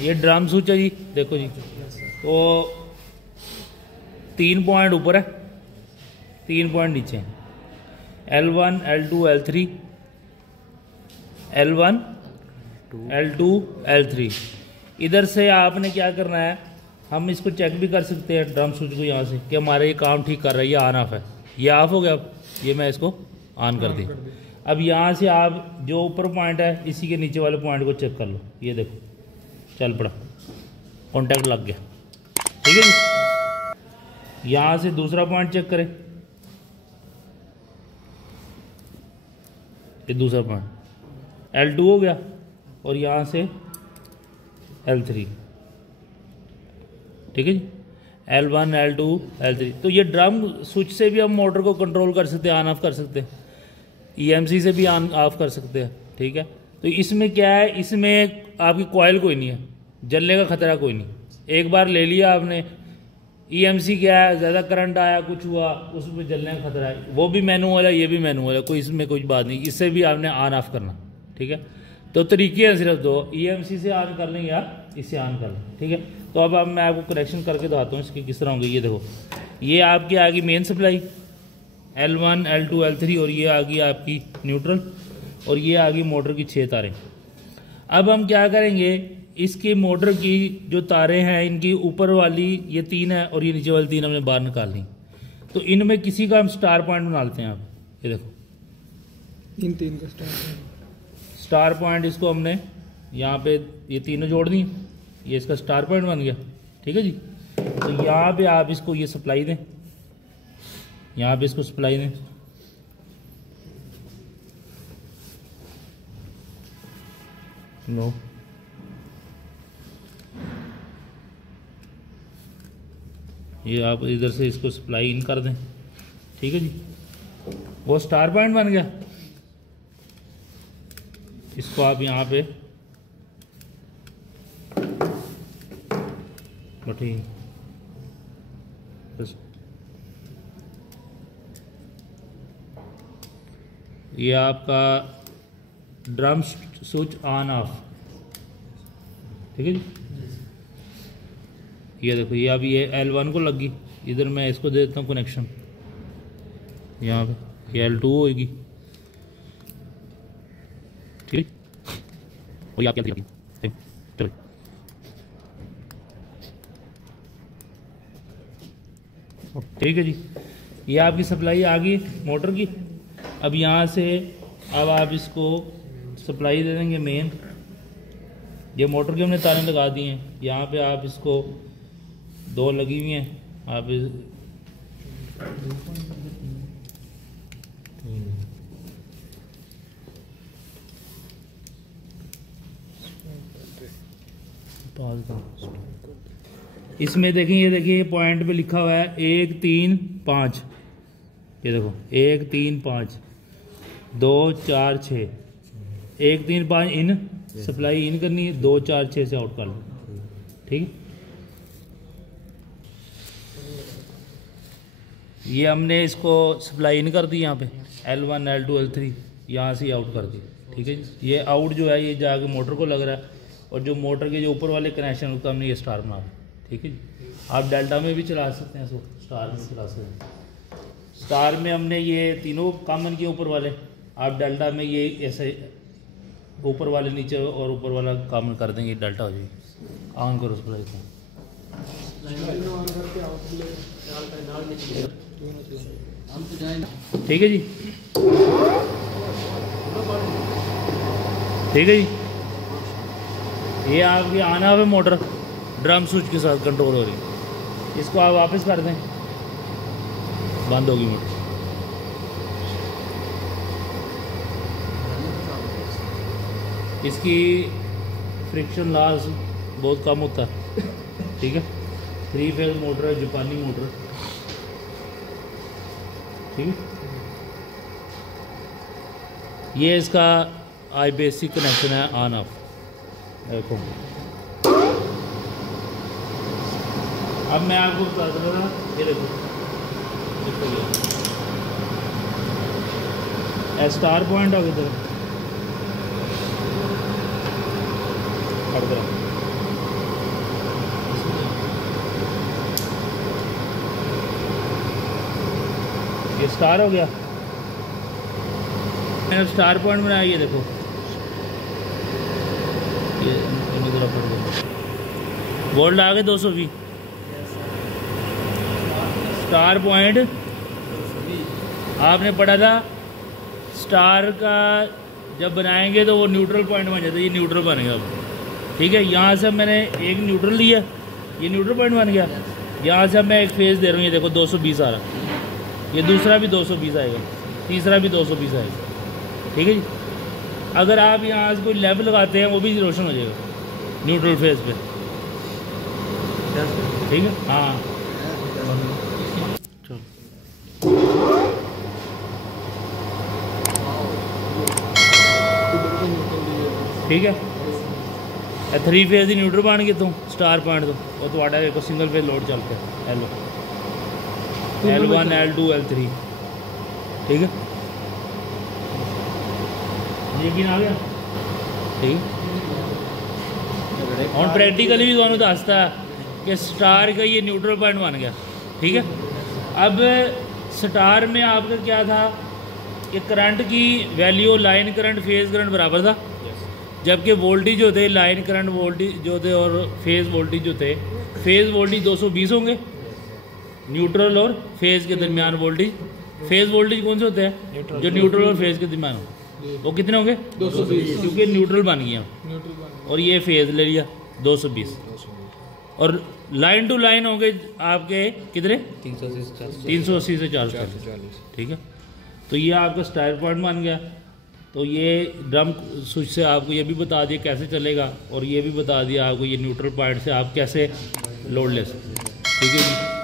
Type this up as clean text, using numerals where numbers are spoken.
ये drum switch है जी, देखो जी। तो 3 पॉइंट ऊपर है, 3 पॉइंट नीचे हैं। L1 L2 L3, L1 L2 L3। इधर से आपने क्या करना है, हम इसको चेक भी कर सकते हैं ड्रम स्विच को यहाँ से कि हमारा ये काम ठीक कर रहा है, ये ऑन ऑफ है। ये ऑफ हो गया, अब ये मैं इसको ऑन कर दी। अब यहाँ से आप जो ऊपर पॉइंट है इसी के नीचे वाले पॉइंट को चेक कर लो, ये देखो चल पड़ा, कॉन्टैक्ट लग गया, ठीक है जी। यहाँ से दूसरा पॉइंट चेक करें, ये दूसरा पॉइंट L2 हो गया और यहाँ से L3, ठीक है जी। L1 L2 L3। तो ये ड्रम स्विच से भी हम मोटर को कंट्रोल कर सकते हैं, ऑन ऑफ कर सकते हैं, EMC से भी ऑन ऑफ कर सकते हैं, ठीक है। तो इसमें क्या है, इसमें आपकी कॉइल कोई नहीं है, जलने का खतरा कोई नहीं। एक बार ले लिया आपने, EMC क्या है, ज़्यादा करंट आया कुछ हुआ उसमें जलने का खतरा है, वो भी मैनुअल है, ये भी मैनुअल है, कोई इसमें कोई बात नहीं। इससे भी आपने ऑन ऑफ करना, ठीक है। तो तरीके हैं सिर्फ दो, EMC से ऑन कर लें या इससे ऑन कर लें, ठीक है। तो अब मैं आपको कनेक्शन करके दिखाता हूँ इसकी किस तरह होंगे। ये देखो, ये आपकी आ गई main supply L1 L2 L3 और ये आ गई आपकी न्यूट्रल और ये आ गई मोटर की 6 तारें। अब हम क्या करेंगे, इसकी मोटर की जो तारें हैं इनकी ऊपर वाली ये 3 है और ये नीचे वाली 3 हमने बाहर निकालनी। तो इनमें किसी का हम स्टार पॉइंट बना लेते हैं। आप ये देखो, इन 3 का स्टार पॉइंट इसको हमने यहाँ पे ये तीनों जोड़ दी, ये इसका स्टार पॉइंट बन गया, ठीक है जी। तो यहाँ पे आप इसको ये सप्लाई दें, यहाँ पे इसको सप्लाई दें, लो ये आप इधर से इसको सप्लाई इन कर दें, ठीक है जी। वो स्टार पॉइंट बन गया। इसको आप यहाँ पे बैठिए, ये आपका ड्रम स्विच ऑन ऑफ, ठीक है जी। ये देखो, ये अभी ये L1 को लगी, इधर मैं इसको दे देता हूँ कनेक्शन, यहाँ पे ये L2 होगी, ठीक है। और ये आप क्या चलो, ठीक है जी। ये आपकी सप्लाई आ गई मोटर की। अब यहाँ से अब आप इसको सप्लाई दे देंगे मेन, ये मोटर की हमने तारें लगा दी हैं, यहाँ पे आप इसको 2 लगी हुई हैं, आप इसमें देखें, ये देखिए ये पॉइंट पे लिखा हुआ है 1 3 5, ये देखो 1 3 5 2 4 6, 1 3 5 इन सप्लाई इन करनी है, 2 4 6 से आउट कर लो, ठीक है। ये हमने इसको सप्लाई इन कर दी यहाँ पे L1 L2 L3, यहाँ से आउट कर दी, ठीक है जी। ये आउट जो है ये जाके मोटर को लग रहा है और जो मोटर के जो ऊपर वाले कनेक्शन उसका हमने ये स्टार बना, ठीक है जी। आप डेल्टा में भी चला सकते हैं, इसको स्टार में चला सकते हैं। स्टार में हमने ये तीनों कॉमन किए ऊपर वाले, आप डेल्टा में ये ऐसे ऊपर वाले नीचे और ऊपर वाला कॉमन कर देंगे, डेल्टा हो जाएगी। ऑन करो सप्लाई को, ठीक है जी, ठीक है जी। ये आपकी आना है मोटर ड्रम स्विच के साथ कंट्रोल हो रही है, इसको आप वापस कर दें, बंद होगी मोटर। इसकी फ्रिक्शन लॉस बहुत कम होता है, ठीक है। 3 फेज मोटर है, जापानी मोटर, ठीक है। ये इसका IBC कनेक्शन है ऑन ऑफ, देखो। अब मैं आपको बता दूँगा, ये देखो स्टार पॉइंट हो इधर, ये स्टार हो गया, मैंने स्टार पॉइंट बनाया, ये देखो ये वोल्ट आ गए 220। स्टार पॉइंट आपने पढ़ा था, स्टार का जब बनाएंगे तो वो न्यूट्रल पॉइंट बन जाता है, ये न्यूट्रल बन गया अब, ठीक है। यहाँ से मैंने एक न्यूट्रल लिया, ये न्यूट्रल पॉइंट बन गया। यहाँ से मैं एक फेज दे रहा हूँ, ये देखो 220 आ रहा, ये दूसरा भी 220 आएगा, तीसरा भी 220 आएगा, ठीक है जी। अगर आप यहाँ से कोई लेवल लगाते हैं वो भी रोशन हो जाएगा न्यूट्रल फेज पे, ठीक है। हाँ चलो, ठीक है। 3 फेज की न्यूट्रल बन गए तो स्टार पॉइंट तो वो तो एक सिंगल फेज लोड चल पे L1 L2 L3, ठीक है। यकीन आ गया, ठीक है। और प्रैक्टिकली भी दोनों दसता है कि स्टार का ये न्यूट्रल पॉइंट बन गया, ठीक है। अब स्टार में आपका क्या था कि करंट की value line current phase current बराबर था, जबकि वोल्टेज जो थे लाइन करंट वोल्टेज जो थे और फेज वोल्टेज जो थे, फेज वोल्टेज 220 होंगे न्यूट्रल और फेज के दरमियान वोल्टेज। फेज वोल्टेज कौन से होते हैं, जो न्यूट्रल और फेज के दरमियान हो, वो कितने होंगे 220, क्योंकि न्यूट्रल बन गया। और ये फेज ले लिया 220, और लाइन टू लाइन होंगे आपके कितने 380 से 440, ठीक है। तो ये आपका स्टार पॉइंट बन गया। तो ये ड्रम स्विच से आपको ये भी बता दिया कैसे चलेगा, और ये भी बता दिया आपको ये न्यूट्रल पॉइंट से आप कैसे लोड ले सकते हैं, ठीक है जी।